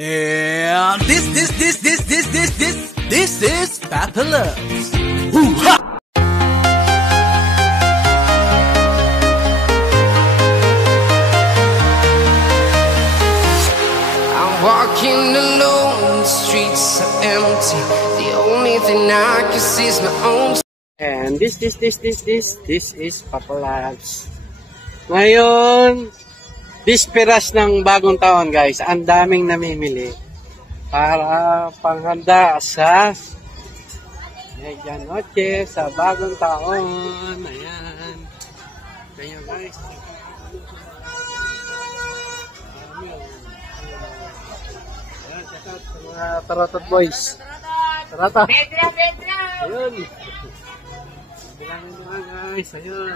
And this is Papa Loves. Woo-ha! I'm walking alone, the streets are empty. The only thing I can see is my own. And this is Papa Loves. Ngayon, bisperas ng bagong taon guys, ang daming namimili para panghanda sa medianoche sa bagong taon. Ayan. Kaya guys, ayan, check out sa mga Tarotot boys. Tarotot. Ayun. Bilangin nyo guys, ayun.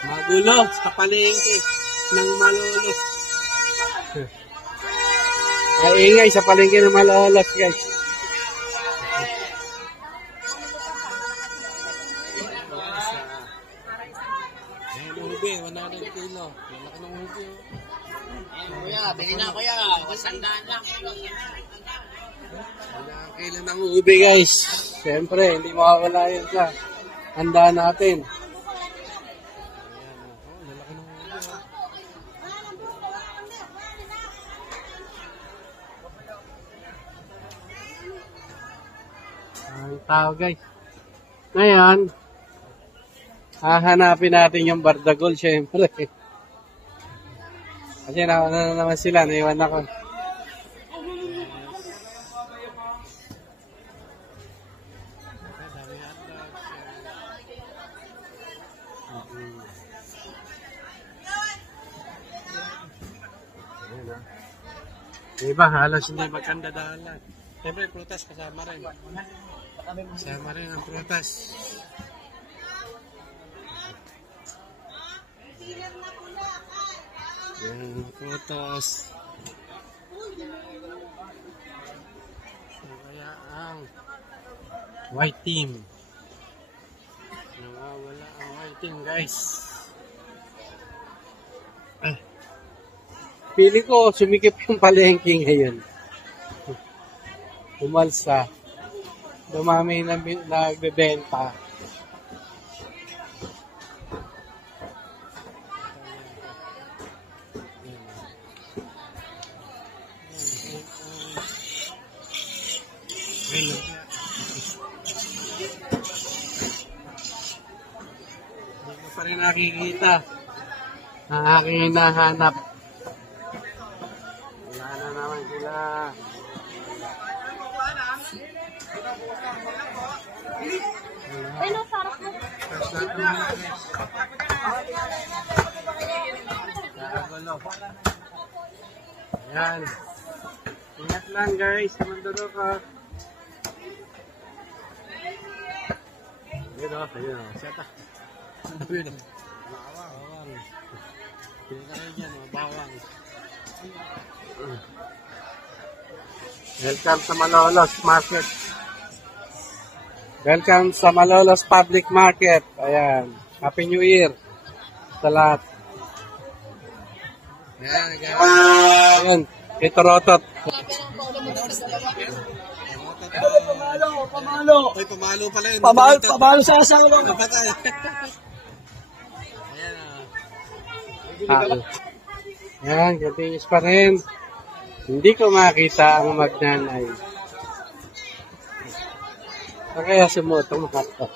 Magulo sa palengke ng Malolos. Kaingay sa palengke ng Malolos, guys. Ayan, ube, 100 kilo. Malaki ng ube. Ayan, kuya, bili na kuya. Sandaan lang. 100 kilo ng ube, guys. Siyempre, hindi makawala yun sa handa natin. Ang tao guys. Ngayon, hahanapin natin yung Bardagol syempre. Kasi nauna na naman sila, naiwan ako. Diba, halos hindi magkandadalan. Siyempre, prutas kasama rin. Kasama rin ang prutas. Yan, prutas. Kaya ang white team. Nawawala ang white team, guys. Pili ko, sumikip yung palengke ngayon. Umalsa. Dumami na nagbebenta. Hindi ko pa rin nakikita ang aking hinahanap. Wala na naman sila. Ayan. Ingat lang guys, mandalo ka. Ayun o, ayun o. Siyata. Ayun o. Bawang. Pili na kayo dyan o, bawang. Welcome sa Malolos Market. Welcome sa Malolos Public Market. Ayan. Happy New Year sa lahat. Ayan, guys. Ayan. Ito rotot. Pamalo. Ay, pamalo pala yun. Pamalo sa asawa. Ayan. Ayan, continuous pa rin. Hindi ko makita ang magnanay. Kaya sumutong makato.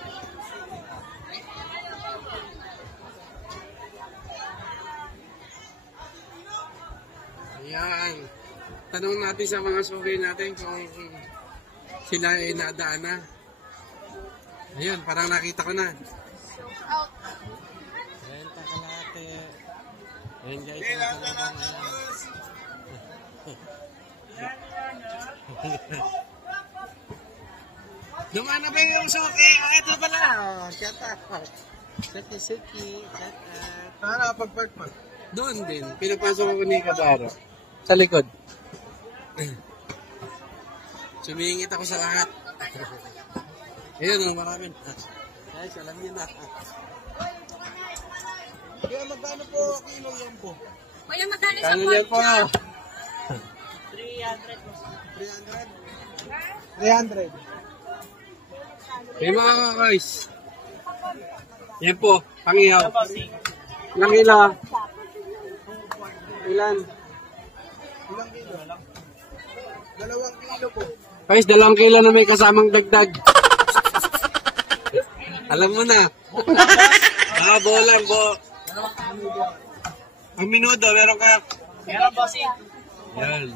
Ayan. Tanong natin sa mga survey natin kung sila ay nadaan na. Ayun, parang nakita ko na. Ayan, takalate. Ayan guys, nakalabang ayan. Dumaan na ba yung suki? Ito pala. Shut up. Suki. Shut up. Saan nakapag-park pa? Doon din. Pinapasok ako ni Kabaro. Sa likod. Sumingit ako sa lahat. Ayun, marami. Guys, alam niyo na. Kaya magkano po kilo yan po? Kuya, magkano sa Kano yan po? 300. Hey mga guys. Yan po, pangihaw. Ilang kilo? Ilan? Ilang kilo? 2 kilo po. Guys, 2 kilo na may kasamang dagdag. Alam mo na. Bolang, bo. Ang minuto, meron ka? Meron, bossing. Yan.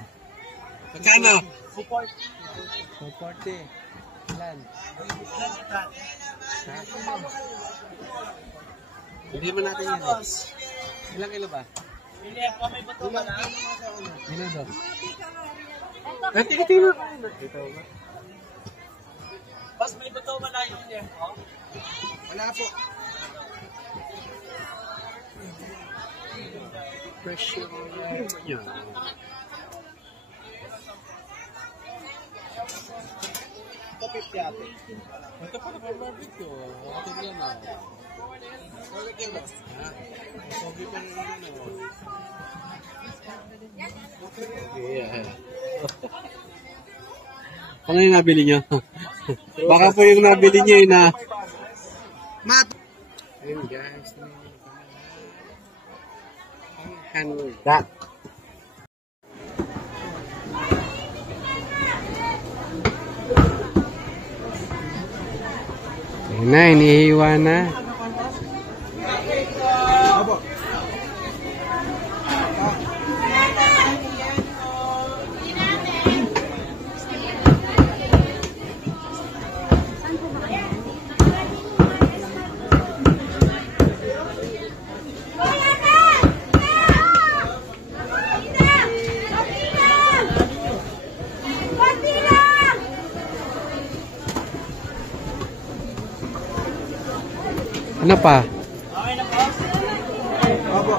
Magkano? 240. Ilan? Hindi mo natin yan. Ilang kilo ba? Pili po, may buto ba na? Minuto. Tingnan ko. Ito ba? Boss, may buto ba na yung lempo? Wala po. Fresh yung yan. Ito 50 ate. Ito pa na barbecue. Ito yan na. Bakit yan ba? Sobi pa na ano. Yeah. Ano yung nabili nyo? Baka po yung nabili nyo yun na. Mat! Ayun guys. Handa. Ayun na, inihiwa na. Opo. Ano pa? Opo.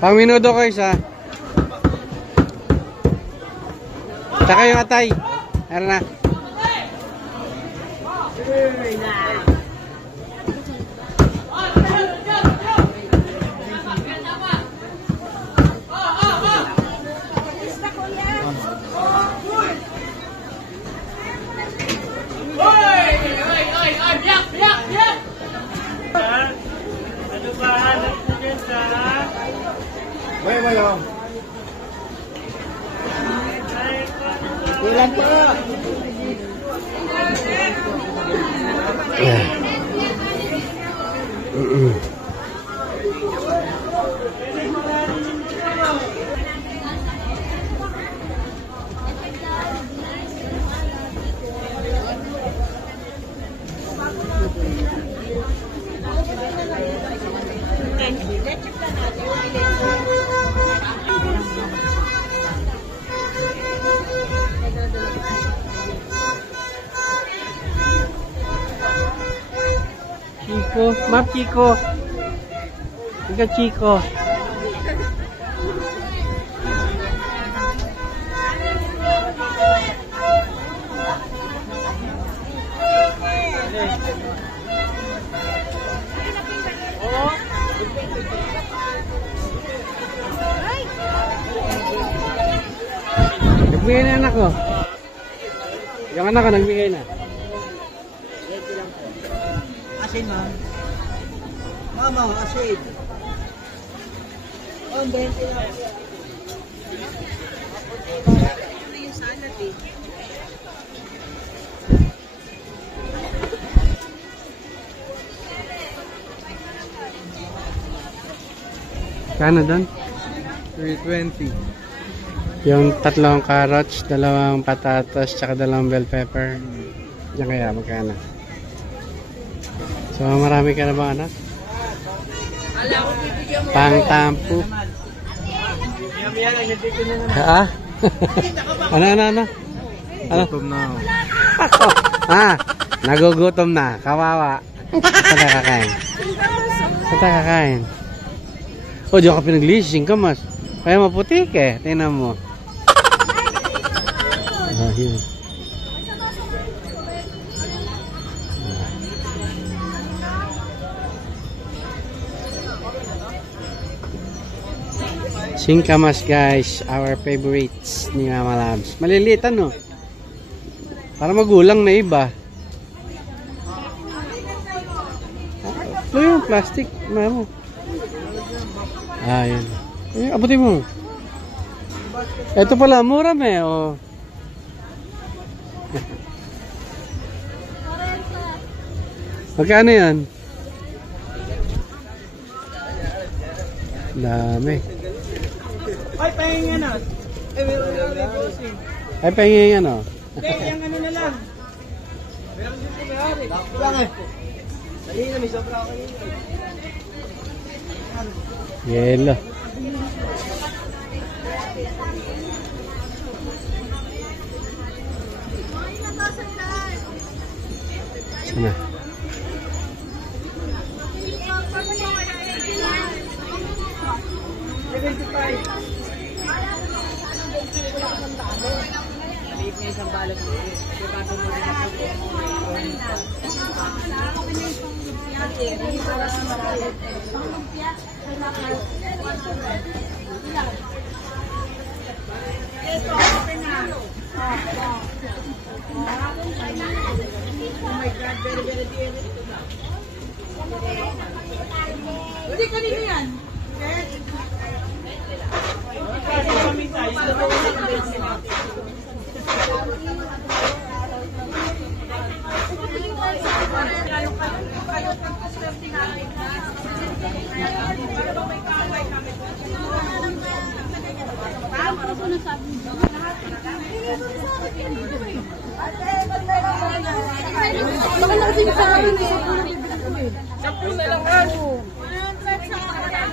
Pang minuto ko isa. Tsaka yung atay. Meron na. Ilan pa? Chico, Map Chico. Ika Chico. Nagbigay na anak ko. Yung anak ko nagbigay na. Asin ma'am. Mama, asin. Oh, 20 lang. Kano doon? 320. Yung 3 carrots, 2 patatas, tsaka 2 bell pepper. Yan kaya, magkano? So, marami ka na ba anak? Pang-tampo. Ah? Ano? Gutom na ako. Nagugutom na. Kawawa. Saan ka kakain? O, di ako pinag-leasing ka, mas. Kaya maputik eh. Tingnan mo. Yun. Singkamas guys, our favorites ni Mama Labs. Maliliit ano? Para magulang na iba. Ano yung plastic? Mama. Ah, yan. Abutin mo. Ito pala, mura me. Oh. Magkano yan? Dami. Ay, pahinga na. Ay, meron na ulit bossing. Ay, pahingi ano? Hindi, yung ano na lang. Meron din po may-ari. Lang eh. Dali na, may sobra ako yun. Yelo. Sana. Hindi, kanino yan?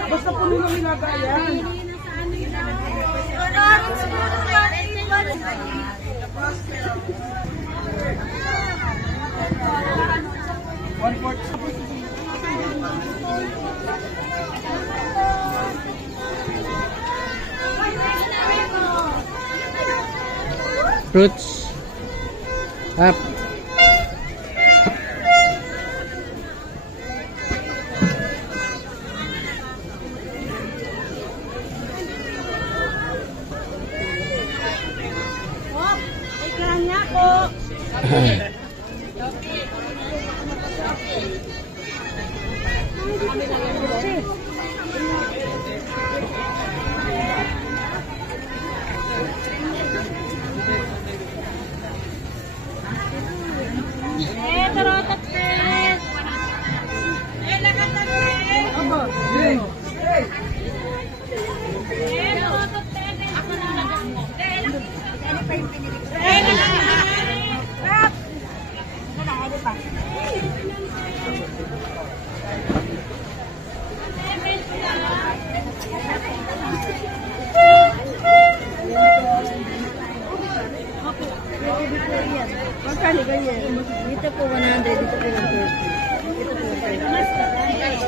Basta puno ng nilagayan. Fruits. Up. Ay, kanya po. Tarotat din. Tarotat din. Ako na lang mo. Magkano ganyan? Dito po 100, dito po 130. Dito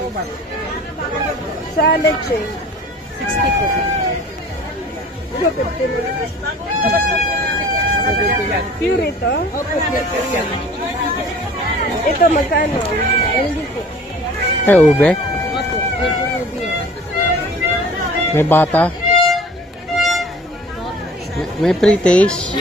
po 100. Sa leche, 60 po. Ito, 50 na. Pure ito? Opo, pure yan. Ito, magkano? Yan din po. Ay, ube? Opo, pure ube. May bata? May pre-taste?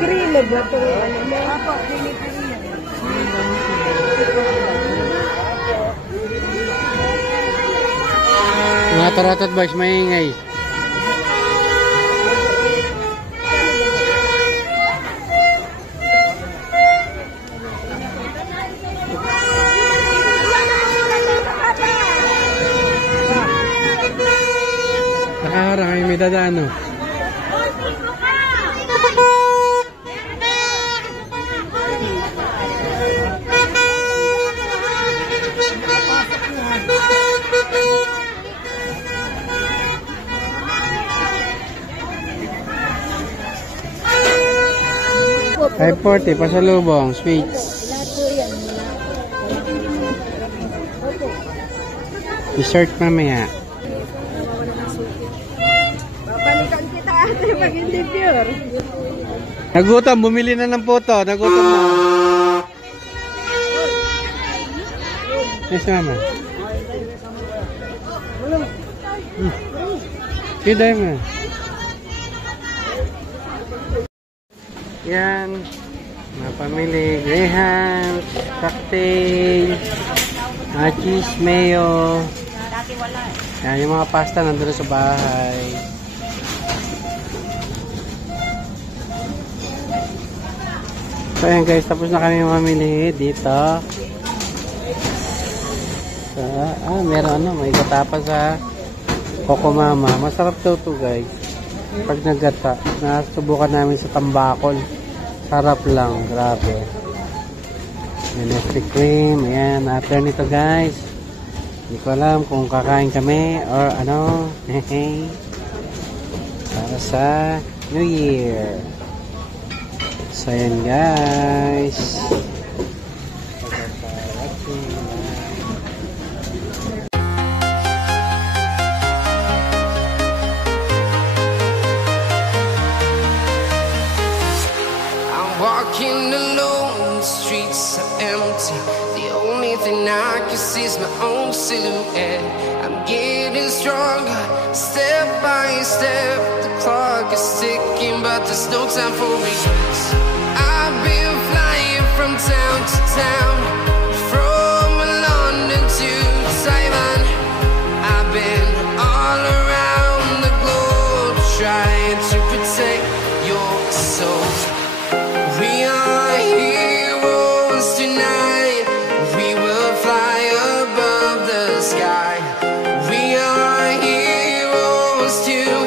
Krilo ba ito? Opo, pili-pili yan. Mga tarotot boys, maingay. Nakaharang ay may dadaan, no? Ay, 40, pasalubong, sweets. Lahat po yan. Dessert mamaya. Babalikan kita ate pag hindi pure. Nagutom, bumili na ng puto. Nagutom na. Yes, mama. Kiday mo. Yan. Mga pamili. Greyhound, cocktail, cheese, mayo. Yan, yung mga pasta nandun sa bahay. So ayan guys, tapos na kami mamili dito. So, meron may gata pa sa Coco Mama. Masarap daw to guys. Pag naggata, nasubukan namin sa Tambakol. Sarap lang, grabe. Nestle cream, ayan. After nito guys, hindi ko alam kung kakain kami or ano. Para sa New Year. So ayan guys. I'm walking alone, the streets are empty. The only thing I can see is my own silhouette. I'm getting stronger, step by step. The clock is ticking, but there's no time for regrets. I've been flying from town to town, from London to Taiwan. I've been all around the globe, trying to protect your soul. We are heroes tonight. We will fly above the sky. We are heroes tonight.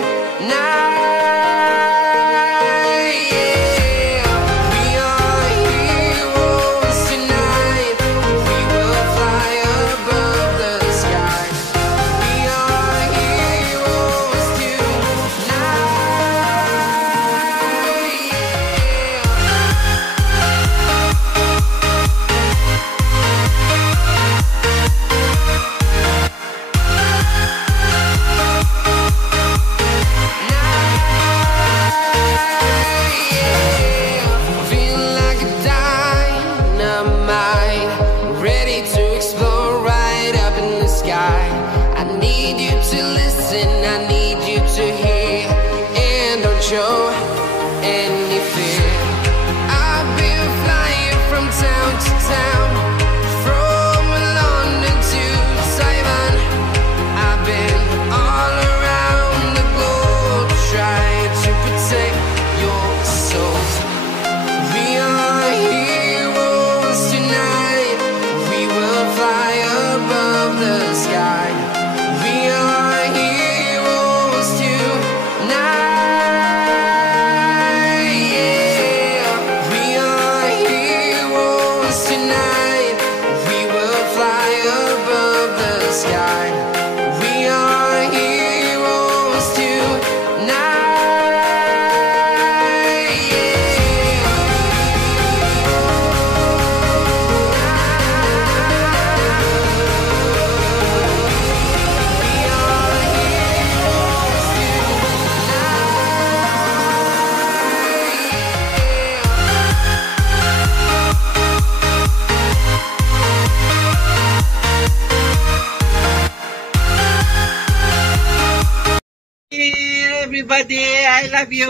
Everybody, I love you.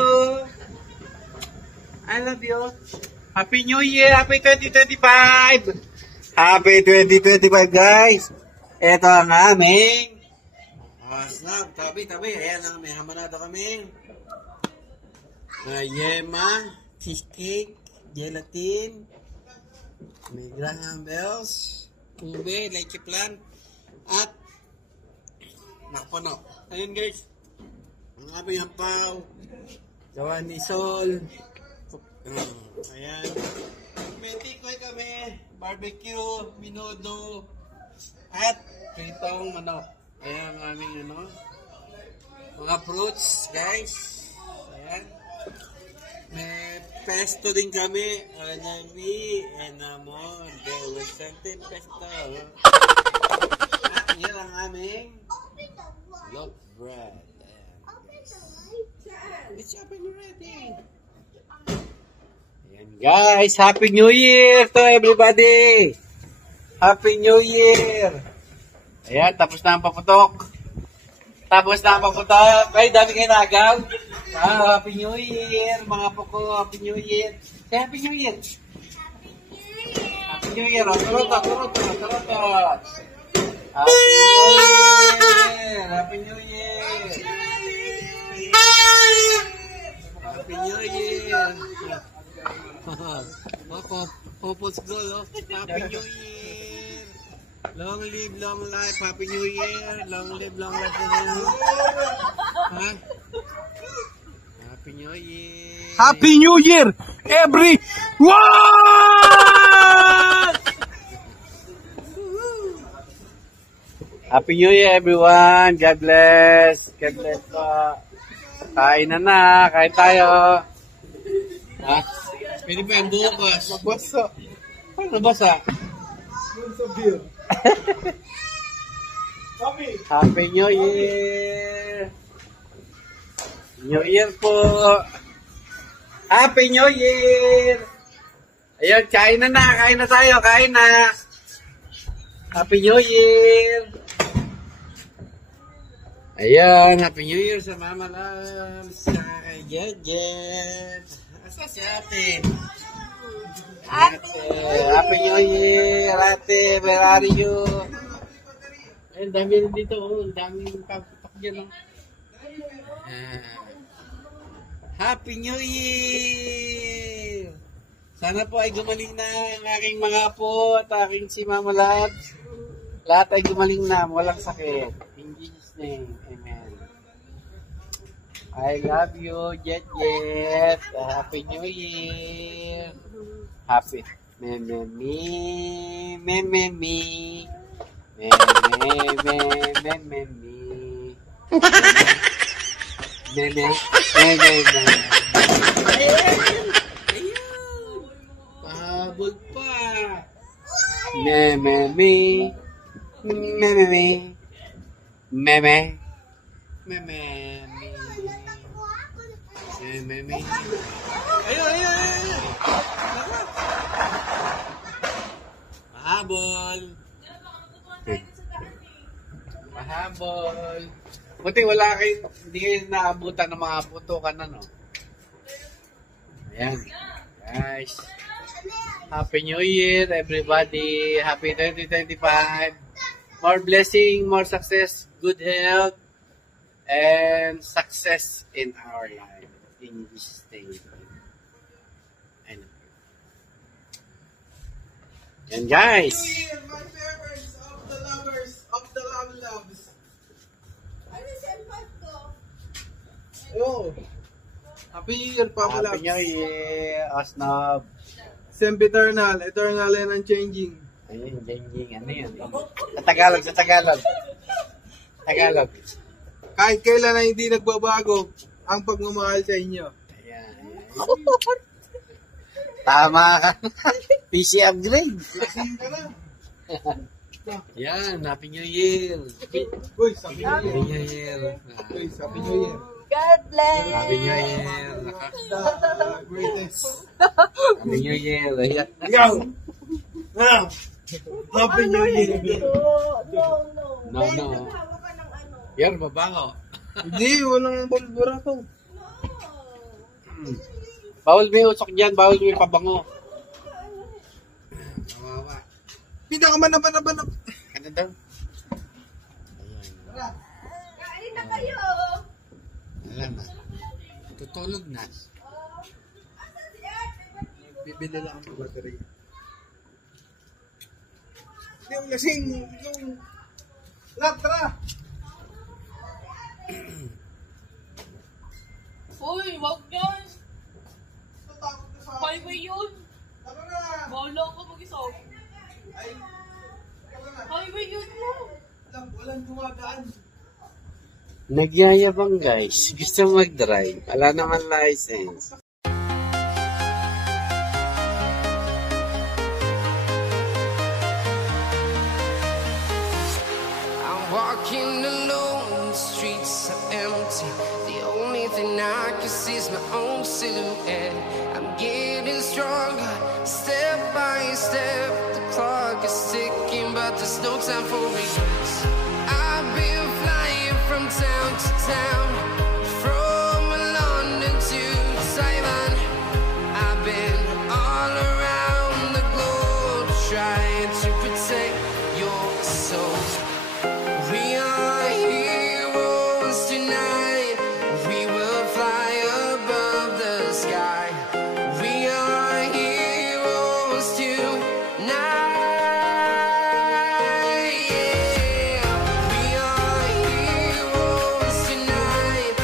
I love you. Happy New Year, Happy 2025. Happy 2025 guys. Ito ang aming snap, tabi. Ayan ang may hamanado kami. Yema, cheesecake, gelatin, may Graham Bells, ube, leche plan, at nakapuno. Ayun guys. Ang aming hampaw, gawa ni Sol. Ayan. May tikoy kami, barbecue, minudo, at pritong manok. Ayan ang aming mga fruits, guys. Ayan. May pesto din kami, anami, enamon, deliciante pesto. At yan ang aming loaf bread. It's up and ready. Ayan guys, Happy New Year to everybody! Happy New Year! Ayan, tapos na ang paputok. Ay, dami kayo nagaw. Happy New Year, mga poko. Happy New Year. Say Happy New Year. Happy New Year. Turot. Happy New Year. Happy New Year. Popos goal, oh. Happy New Year. Long live, long life. Happy New Year. Long live, long life. Ha? Happy New Year. Happy New Year, everyone! Happy New Year, everyone. God bless. God bless po. Kain na. Kain tayo. Ha? Pwede pa yung bukas. Magbasa. Ano nabasa? Sa beer. Happy New Year. New Year po. Happy New Year. Ayun, kain na tayo. Kain na. Happy New Year. Ayan, Happy New Year sa Mama Labs, sa kay Jejet. Asa si ate? Happy New Year, ate. Where are you? Ayun, dami rin dito. Ang daming paputok dyan. Happy New Year! Sana po ay gumaling na ang aking mga apo at aking si Mama Labs. Lahat ay gumaling na, walang sakit. In Jesus' name, amen. I love you, Jet. Happy New Year. Happy. Me. Pahabol pa. Ayun. Pahabol. Buti wala kayo, hindi kayo naabutan ng mga putukan na, no? Ayan. Guys. Happy New Year, everybody. Happy 2025. More blessing, more success, good health, and success in our life. In this day. Yan, guys. New Year, my favorites of the lovers of the love loves. Oh. Happy New Year, Papa Happy Labs. New Year, Osnob. Sempiternal, eternal and unchanging. Ayun, jing. Ano yun? Sa Tagalog. Kahit kailan ay hindi nagbabago ang pagmamahal sa inyo. Ayan. Tama ka. PC upgrade. Lasing ka na. Yan, Happy New Year. Uy, Happy New Happy Year. New Year. Uy, Happy New Year. God bless. Happy New Year. The greatest. Happy New Year. Ayan. Yo! Now, Happy New Year. No. Yan, babaho. Hindi, walang bulbura to. Bawal may usok dyan, bawal may pabango. Kawawa. Pinakamanaba-naba na. Ano daw? Kain na kayo. Alam na. Tutulog na. Bibili lang ang battery. Yung lasing, yung latra. Uy, wag yan. Natakot ka sa Highway yun. Tara na. Bahala ka mag-isa. Ay, tara na. Highway yun mo. Walang dumadaan. Nagyayabang guys. Gusto mag-drive. Wala naman license. I'm walking alone, the streets are empty. The only thing I can see is my own silhouette. I'm getting stronger, step by step. The clock is ticking, but there's no time for regrets. I've been flying from town to town, from London to Taiwan. I've been all around the globe, trying to protect your soul. We are heroes tonight. We will fly above the sky. We are heroes tonight. Yeah. We are heroes tonight.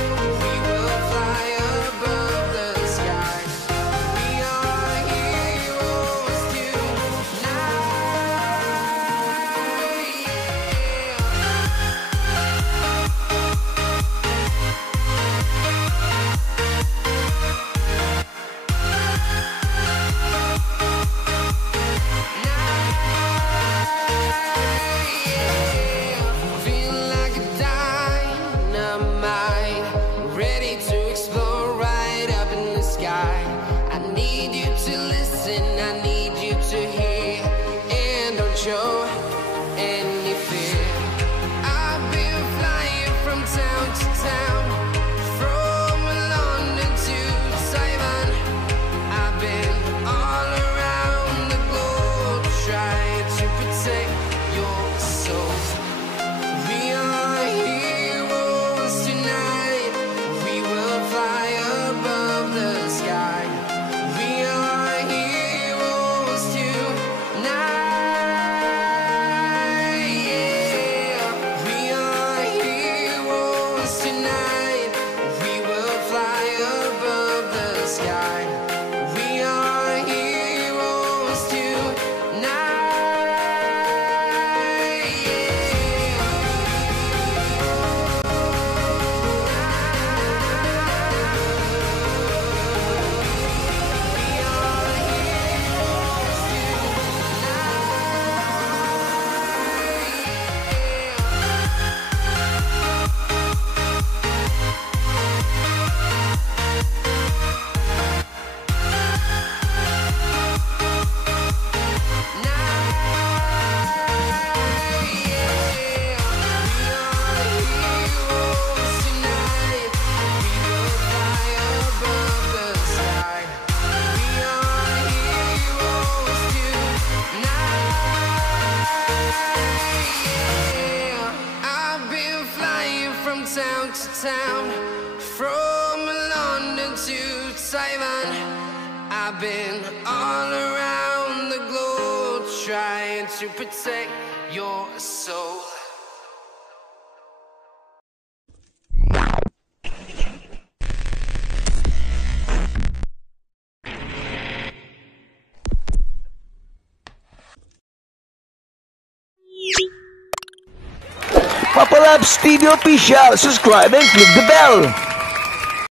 We will fly above the sky. We are heroes tonight. Feel like a dynamite, ready to explore right up in the sky. I need you to listen, I need you to hear, and don't show any fear. I've been flying from town to town, from London to Taiwan. I've been all around the globe, trying to protect your soul. We are heroes tonight. We will fly above the sky. We are heroes tonight. Yeah. We are heroes tonight. We will fly above the sky. We are heroes I've been flying from town to town, from London to Taiwan. I've been all around the globe, trying to protect your soul. Papa Labs TV Official. Subscribe and click the bell.